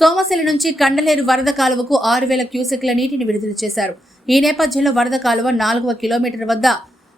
సోమశిల నుంచి కండలేరు వరద కాలువకు 6000 క్యూసెక్ల నీటిని విడుదల చేశారు. ఈ నేపథ్యంలో వరద కాలువ 4వ కిలోమీటర్ వద్ద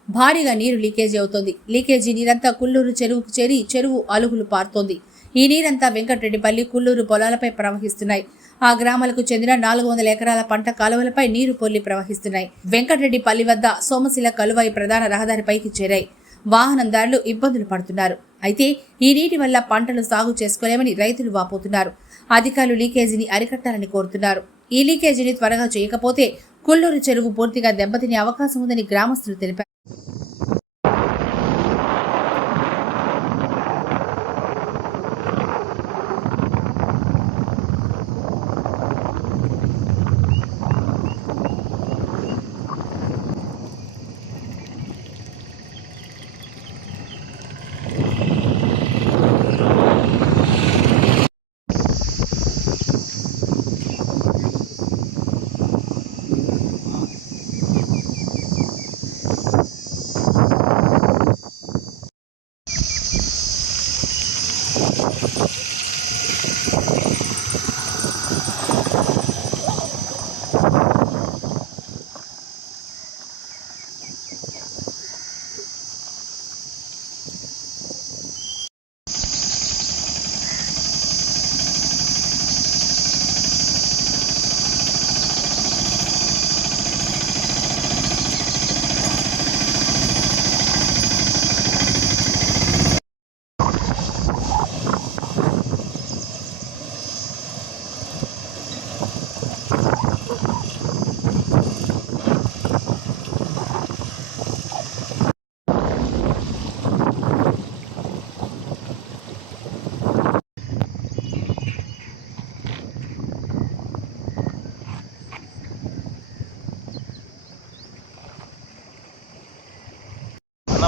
భారీగా నీరు లీకేజీ అవుతోంది. లీకేజీ నీరంతా కుల్లూరు చెరువుకు చేరి చెరువు అలుగులు పారుతోంది. ఈ నీరంతా వెంకటరెడ్డిపల్లి, కుల్లూరు పొలాలపై ప్రవహిస్తున్నాయి. ఆ గ్రామాలకు చెందిన 400 ఎకరాల పంట కాలువలపై నీరు పొర్లి ప్రవహిస్తున్నాయి. వెంకటరెడ్డిపల్లి వద్ద సోమశిల కలువాయి ప్రధాన రహదారిపైకి చేరాయి. వాహనందారులు ఇబ్బందులు పడుతున్నారు. అయితే ఈ నీటి వల్ల పంటలు సాగు చేసుకోలేమని రైతులు వాపోతున్నారు. అధికారులు లీకేజీని అరికట్టాలని కోరుతున్నారు. ఈ లీకేజీని త్వరగా చేయకపోతే కుల్లూరు చెరువు పూర్తిగా దెబ్బతినే అవకాశం ఉందని గ్రామస్తులు తెలిపారు.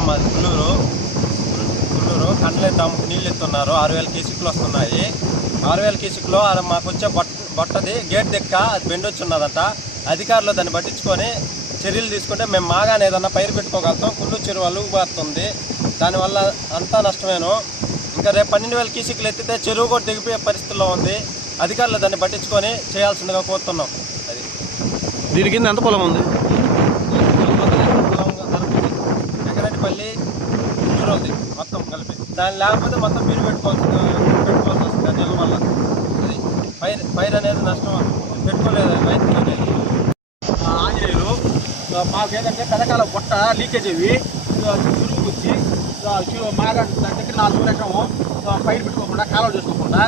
మాది కుల్లూరు కండలేరు డాముకు నీళ్ళు ఎత్తున్నారు. 6000 క్యూసెక్లు వస్తున్నాయి. 6000 క్యూసెక్లో మాకు వచ్చే బొట్టది గేట్ దగ్గర అది బెండొచ్చి ఉన్నదంట. అధికారులు దాన్ని పట్టించుకొని చర్యలు తీసుకుంటే మేము మాగానే ఏదన్నా పైరు పెట్టుకోగలుగుతాం. కుల్లూరు చెరువు అలుగుబారుతుంది. దానివల్ల అంతా నష్టమేను. ఇంకా రేపు 12000 క్యూసెక్లు ఎత్తితే చెరువు కూడా దిగిపోయే పరిస్థితుల్లో ఉంది. అధికారులు దాన్ని పట్టించుకొని చేయాల్సిందిగా కోరుతున్నాం. అది దీని కింద ఎంత పొలం ఉంది? వెంకటరెడ్డిపల్లి ఉంది మొత్తం కలిపి. దాని లేకపోతే మొత్తం మీరు పెట్టుకోవాల్సి వస్తుంది. నీళ్ళ వల్ల అది పైరు అనేది నష్టం పెట్టుకోలేదు రైతులు అనేది. ఆంజనేయులు మాకు ఏంటంటే పెదకాల పొట్ట లీకేజ్ అవి చురుగు వచ్చి మాగా దాని దగ్గర 4 ఎకరము పైరు పెట్టుకోకుండా కాలువలు చేసుకోకుండా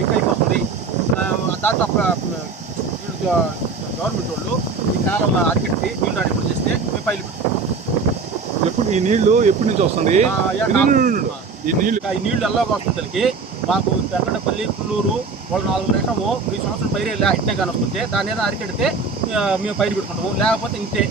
ఇంకా అయిపోతుంది. దాంట్లో గవర్నమెంట్ వాళ్ళు ఈ కాలువ అరికెట్టి నీళ్ళు రాని చేస్తే మేము పైరు పెట్టుకుంటాం. ఎప్పుడు ఈ నీళ్లు ఎప్పటి నుంచి వస్తుంది? ఈ నీళ్లు ఎలా వస్తుంది మాకు వెంకటపల్లి, కుల్లూరు వాళ్ళు 4 ఎకరము ఈ సంవత్సరం పైరు ఇట్నే కానీ వస్తుంటే దాని ఏదైనా అరికెడితే మేము పైరు పెట్టుకుంటాము. లేకపోతే ఇంతే